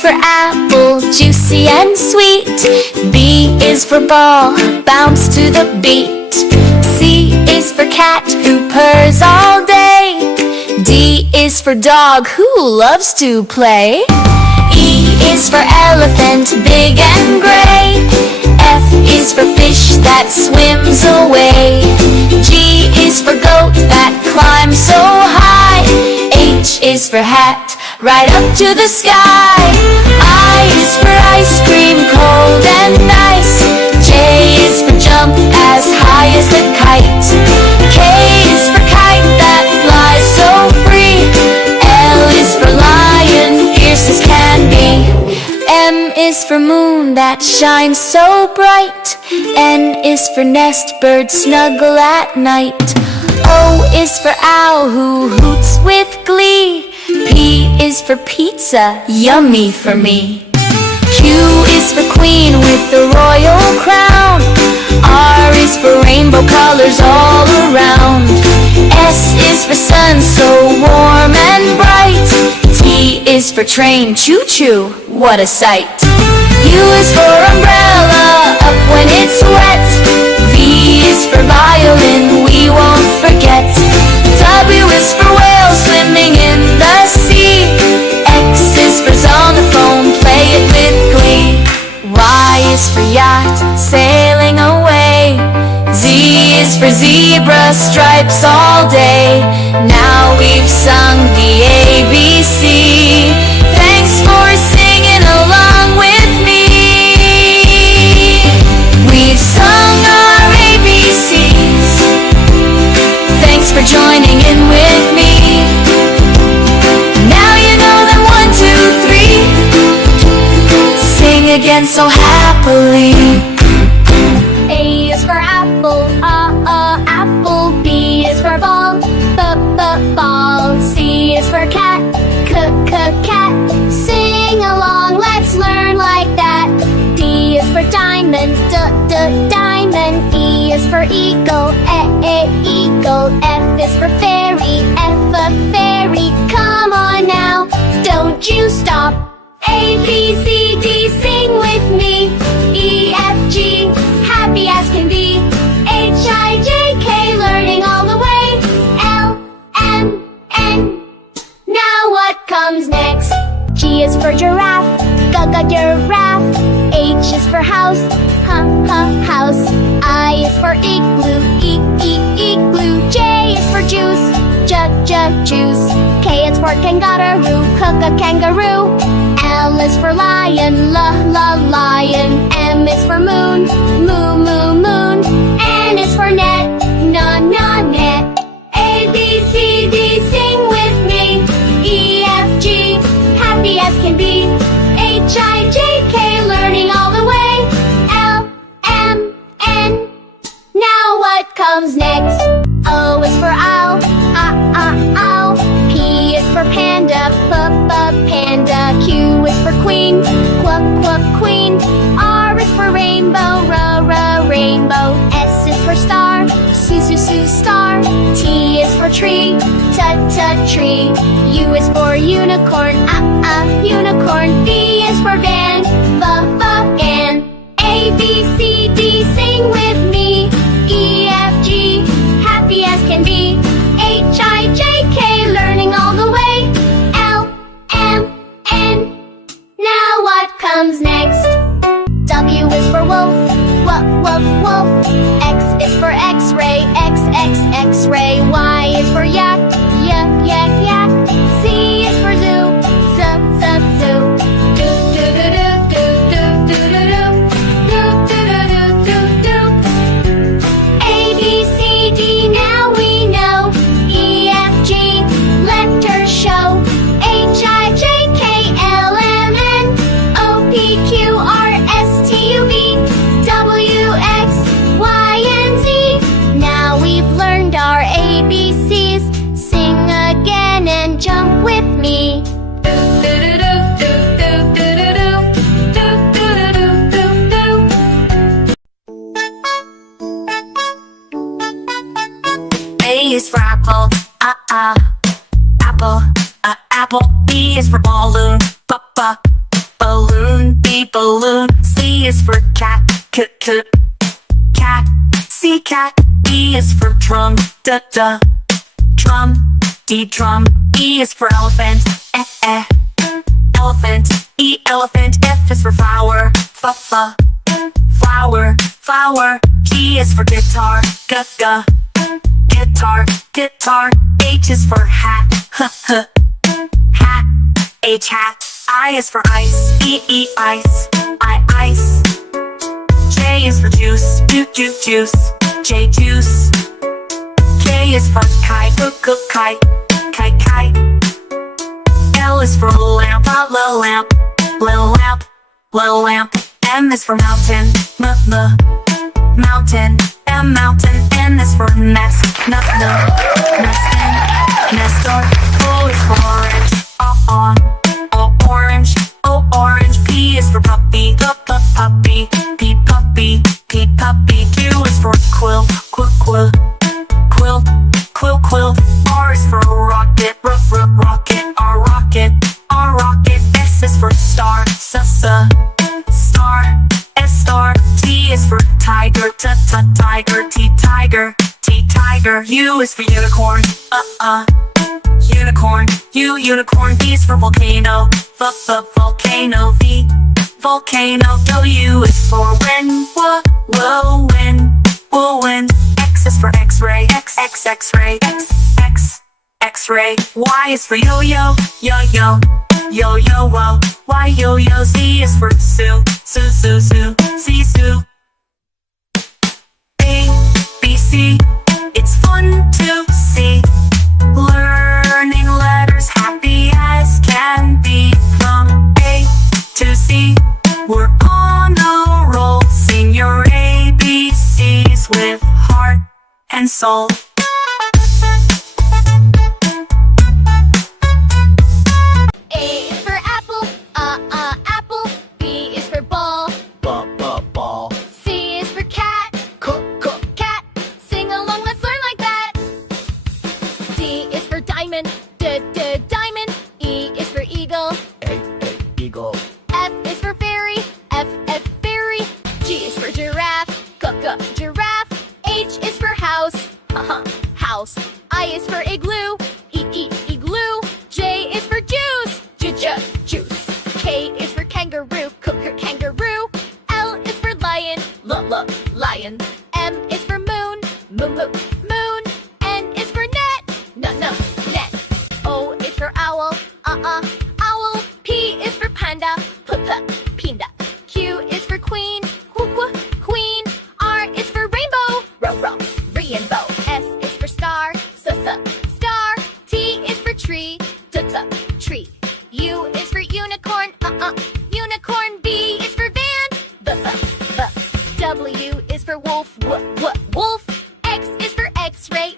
for apple, juicy and sweet. B is for ball, bounce to the beat. C is for cat, who purrs all day. D is for dog, who loves to play. E is for elephant, big and gray. F is for fish that swims away. G is for goat that climbs so high. H is for hat, right up to the sky. I is for ice cream, cold and nice. J is for jump as high as the kite. K is for kite that flies so free. L is for lion, fierce as can be. M is for moon that shines so bright. N is for nest, birds snuggle at night. O is for owl, who hoots with glee. P is for pizza, yummy for me. Q is for queen with the royal crown. R is for rainbow colors all around. S is for sun, so warm and bright. T is for train, choo-choo, what a sight. U is for umbrella, up when it's wet. V is for violin, we won't forget. W is for whale, swimming in the sea. X is for xylophone, play it with glee. Y is for yacht, sailing away. Z is for zebra, stripes all day. Now we've sung the ABC. Thanks for singing along with me. We've sung our ABCs. Thanks for joining in with me. Now you know them 1, 2, 3. Sing again so happily. A is for apple, apple. B is for ball, ball. C is for cat, cat. Sing along, let's learn like that. D is for diamond, diamond. E is for eagle, eagle. F is for fairy, fairy. Come on now, don't you stop. A, B, C, D, sing with me. E, F, G, happy as can be. H, I, J, K, learning all the way. L, M, N. Now what comes next? G is for giraffe, giraffe. H is for house, house. I is for igloo, igloo. J is for juice, juice. K is for kangaroo, kangaroo. L is for lion, lion. M is for moon, moon. N is for net, net. A, B, C, D, sing with me. E, F, G, happy as can be. H, I, J, K, learning all the way. L, M, N. Now what comes next? O is for owl, owl. P is for panda, panda. Q is for queen, queen. R is for rainbow, rainbow. S is for star, star. T is for tree, tree. U is for unicorn, unicorn. V is for van, van. A, B, C, D, sing with me. E, F, G, happy as can be. H, I, J, K, learning all the way. L, M, N. Now what comes next? W is for wolf, wolf. X is for x-ray, x-ray. Y is for yak, yak. Z is for zoo, zoo. A, B, C, D, now we know. E, F, G, letters show. H, I, J, K, L, M, N. O, P, Q, R, S, T, U, V. W, X, Y, and Z. Now we've learned our ABCs. Sing again and jump with me. A is for apple, apple. B is for balloon, cat. C cat. E is for drum. Drum. D drum. E is for elephant. Elephant. E elephant. F is for flower. Flower. G is for guitar. Guitar. H is for hat. Hat. H hat. I is for ice. Ice. Ice. J is for juice. Juice. J juice. K is for kite. Kite. L is for lamp. Little lamp. M is for mountain. Mountain. M mountain. N is for nest. Nestor. O is for orange. Orange. O orange. P is for puppy. Puppy. P puppy. Q is for quilt. R is for rocket. Rocket. S is for star. Star. T is for tiger. Tiger. U is for unicorn. Unicorn. Unicorn. V is for volcano. Volcano. V. Volcano. W is for wind. Wind. X is for X-ray. X-ray. X-ray. Y is for yo-yo. Y yo-yo. Z is for Sue. Sue. A, B, C. It's fun to see. Learning letters, happy as can be. From A to Z, we're on a roll. Sing your ABCs with heart and soul. A is for apple, apple. B is for ball, Ball. C is for cat, cat. Sing along, let's learn like that. D is for diamond, diamond. E is for eagle, Eagle. F is for fairy, F, fairy. G is for giraffe, giraffe. H is for house, house. I is for igloo, igloo. J is for juice, juice. K is for kangaroo, kangaroo. L is for lion, lion. M is for moon, moon. N is for net, net. O is for owl, owl. P is for panda, pinda. Q is for queen, queen. R is for rainbow, rainbow. S is for star, star. T is for tree, tree. U is for unicorn, unicorn. B is for van, W is for wolf, wolf. X is for X-ray,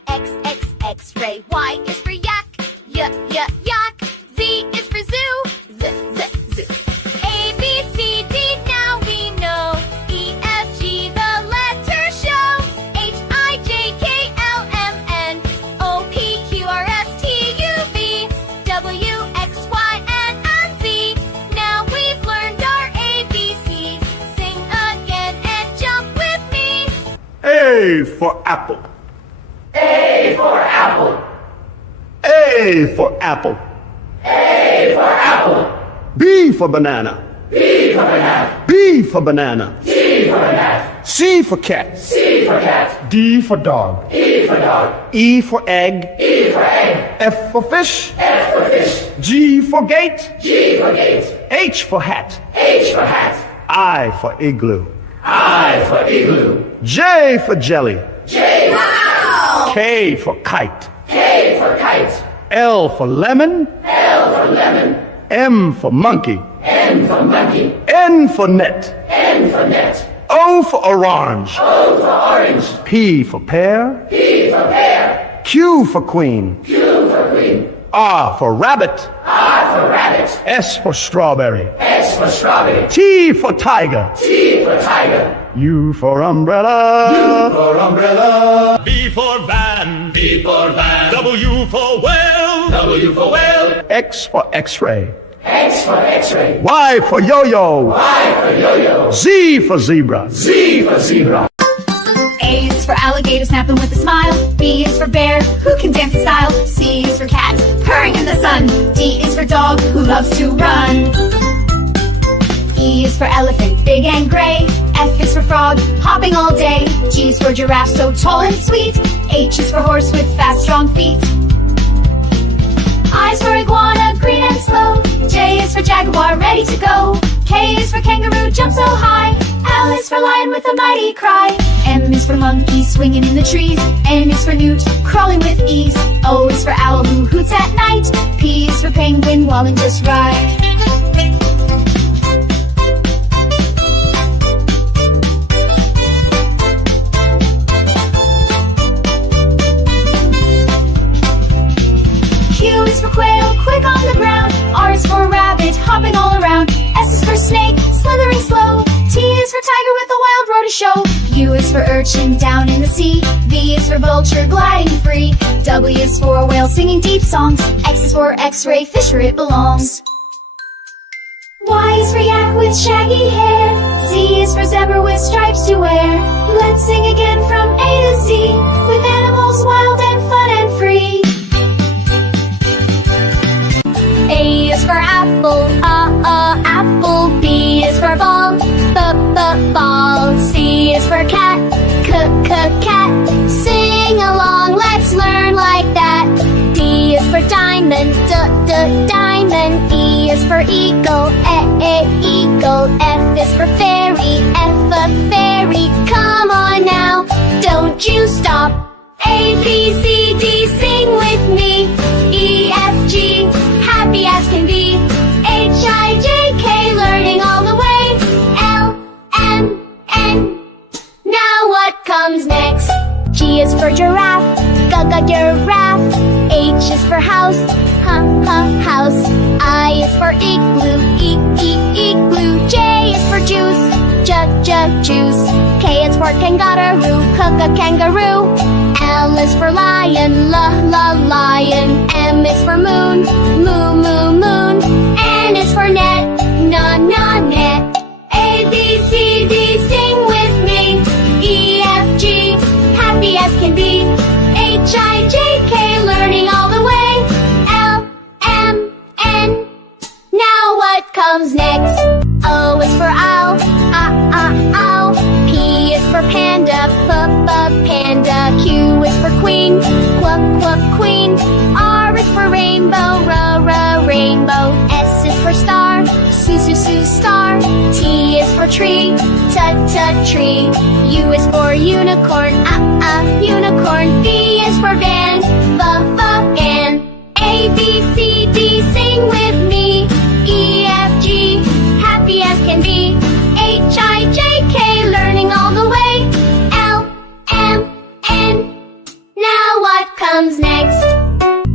X-ray. Y is for yak, yak. Z is for zoo, zoo. A, B, C, D, now we know. E, F, G, the letters show. H, I, J, K, L, M, N. O, P, Q, R, S, T, U, V. W, X, Y, and Z. Now we've learned our ABCs. Sing again and jump with me. A for apple. A for apple. A for apple. A for apple. B for banana. B for banana. B for banana. C for banana. C for cat. C for cat. D for dog. E for dog. E for egg. E for egg. F for fish. F for fish. G for gate. G for gate. H for hat. H for hat. I for igloo. I for igloo. J for jelly. J for wow. K for kite. K for kite. L for lemon. L for lemon. M for monkey. N for monkey. N for net. N for net. O for orange. O for orange. P for pear. P for pear. Q for queen. Q for queen. R for rabbit. R for rabbit. S for strawberry. S for strawberry. T for tiger. T for tiger. U for umbrella. U for umbrella. V for van. V for van. W for well. W for whale. X for x-ray. X for X-ray. Y for yo-yo. Y for yo-yo. Z for zebra. Z for zebra. A is for alligator snapping with a smile. B is for bear, who can dance in style. C is for cat, purring in the sun. D is for dog, who loves to run. E is for elephant, big and gray. F is for frog, hopping all day. G is for giraffe, so tall and sweet. H is for horse with fast, strong feet. I is for iguana, green and slow. J is for jaguar, ready to go. K is for kangaroo, jump so high. L is for lion with a mighty cry. M is for monkey, swinging in the trees. N is for newt, crawling with ease. O is for owl, who hoots at night. P is for penguin, wallowing just right. Q is for quail, quick on the ground. R is for rabbit, hopping all around. S is for snake, slithering slow. T is for tiger with a wild road to show. U is for urchin, down in the sea. V is for vulture, gliding free. W is for whale, singing deep songs. X is for x-ray, fish where it belongs. Y is for yak with shaggy hair. Z is for zebra with stripes to wear. Let's sing again from A to Z, with animals wild and fun and free. A is for apple, apple. B is for ball, ball. C is for cat, cat. Sing along, let's learn like that. D is for diamond, diamond. E is for eagle, eagle. F is for fairy, fairy. Come on now, don't you stop. A, B, C, D, sing with me. E, F, G, happy as can be. H, I, J, K, learning all the way. L, M, N. Now what comes next? G is for giraffe, giraffe. H is for house, house. I is for igloo, igloo. J is for juice, juice. K is for kangaroo, kangaroo. L is for lion, lion. M is for moon, moon. N is for net, net. A, B, C, D, sing with me. E, F, G, happy as can be. H, I, J, K, learning all the way. L, M, N. Now what comes next? O is for owl, owl. P is for panda, panda. Q is for queen, queen. R is for rainbow, rainbow. S is for star, star. T is for tree, tree. U is for unicorn, unicorn. V is for van, van. A, B, C, D, sing with me. E, F, G, happy as can be. H, I, J, K, learning all the way. L, M, N. Now what comes next?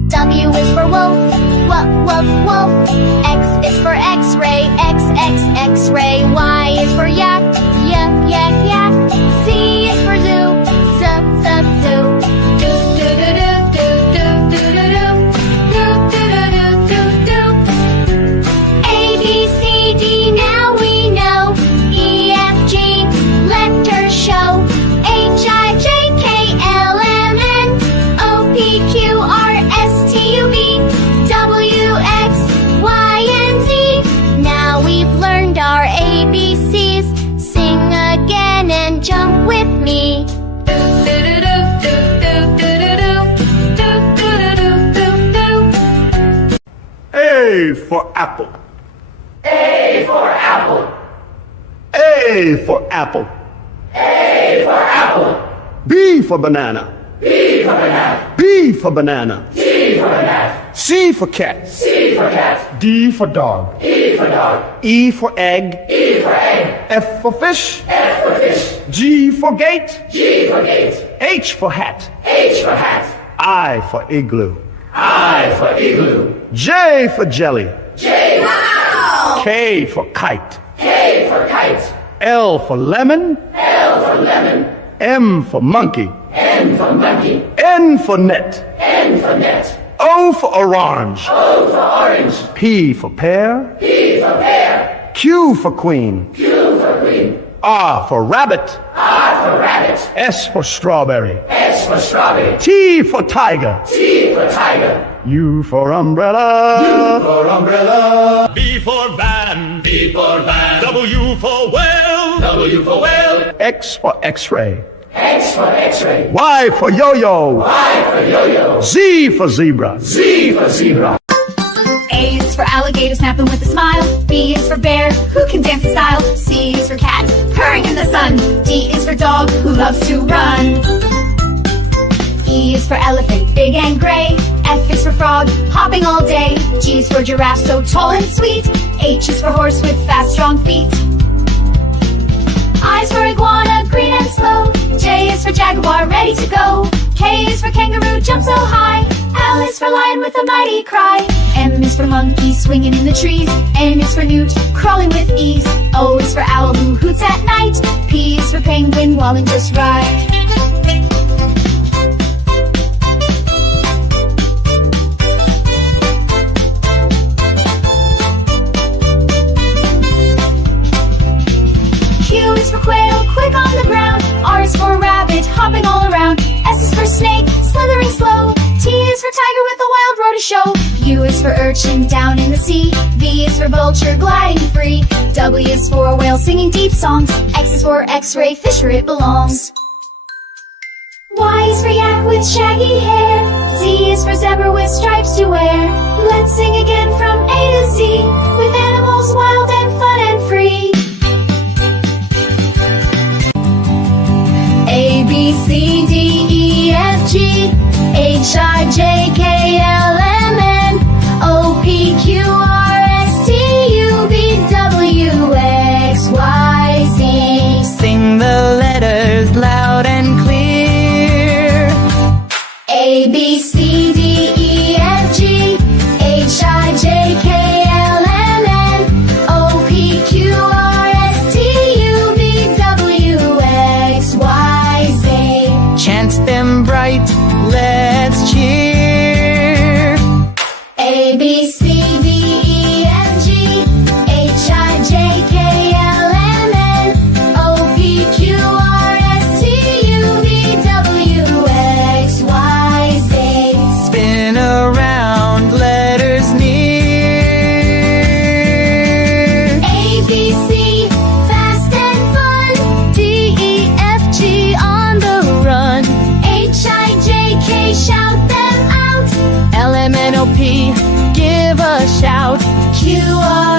W is for wolf, wolf. X is for x-ray, x-ray. Y is for yak, yak. Z is for zoo, zoo. A, B, C, D, now we know. E, F, G, letters show. H, I, J, K, L, M, N. O, P, Q, R, S, T, U, V, W, X, Y, and Z. Now we've learned our ABCs. Sing again and jump with me. A for apple. A for apple. A for apple. A for apple. B for banana. B for banana. B for banana. C for banana. C for cat. C for cat. D for dog. E for dog. E for egg. E for egg. F for fish. F for fish. G for gate. G for gate. H for hat. H for hat. I for igloo. I for igloo. J for jelly. J. Wow. K for kite. K for kite. L for lemon. L for lemon. M for monkey. N for monkey. N for net. N for net. O for orange. O for orange. P for pear. P for pear. Q for queen. Q for queen. R for rabbit. R for rabbit. S for strawberry. S for strawberry. T for tiger. T for tiger. U for umbrella. For umbrella. V for van. V for van. W for well. W for whale. X for x-ray. X for x-ray. Y for yo-yo. Y for yo-yo. Z for zebra. Z for zebra. A is for alligator snapping with a smile. B is for bear, who can dance in style. C is for cat, purring in the sun. D is for dog, who loves to run. E is for elephant, big and gray. F is for frog, hopping all day. G is for giraffe, so tall and sweet. H is for horse with fast, strong feet. I is for iguana, green and slow. J is for jaguar, ready to go. K is for kangaroo, jump so high. L is for lion with a mighty cry. M is for monkey, swinging in the trees. N is for newt, crawling with ease. O is for owl, who hoots at night. P is for penguin, walling just right. Q is for quail, quick on the ground. R is for rabbit, hopping all around. S is for snake, slithering slow. T is for tiger with a wild roar to show. U is for urchin, down in the sea. V is for vulture, gliding free. W is for whale, singing deep songs. X is for x-ray, fish where it belongs. Y is for yak with shaggy hair. Z is for zebra with stripes to wear. Let's sing again from A to Z, with animals wild and fun and free. A, B, C, D, E, F, G, H, I, J, K, L, M, N, O, P, Q, R, S, T, U, V, W, X, Y, Z. Sing the letters loud and clear. A, B, C, D, E, F, G, H, I, J, K, L, M, N, O, P, Q, R, S, T, U, V, W, X, Y, Z. Chant them bright, let's cheer. A, B, C, D, E, F, G, H, I, J, K, L, M, N, O, P, Q, R, S, T, U, V, W, X, Y, Z. Spin around, letters near. A, B, C, fast and fun. D, E, F, G on the run. H, I, J, K, shout them out. L, M, N, O, P, give a shout. Q, R,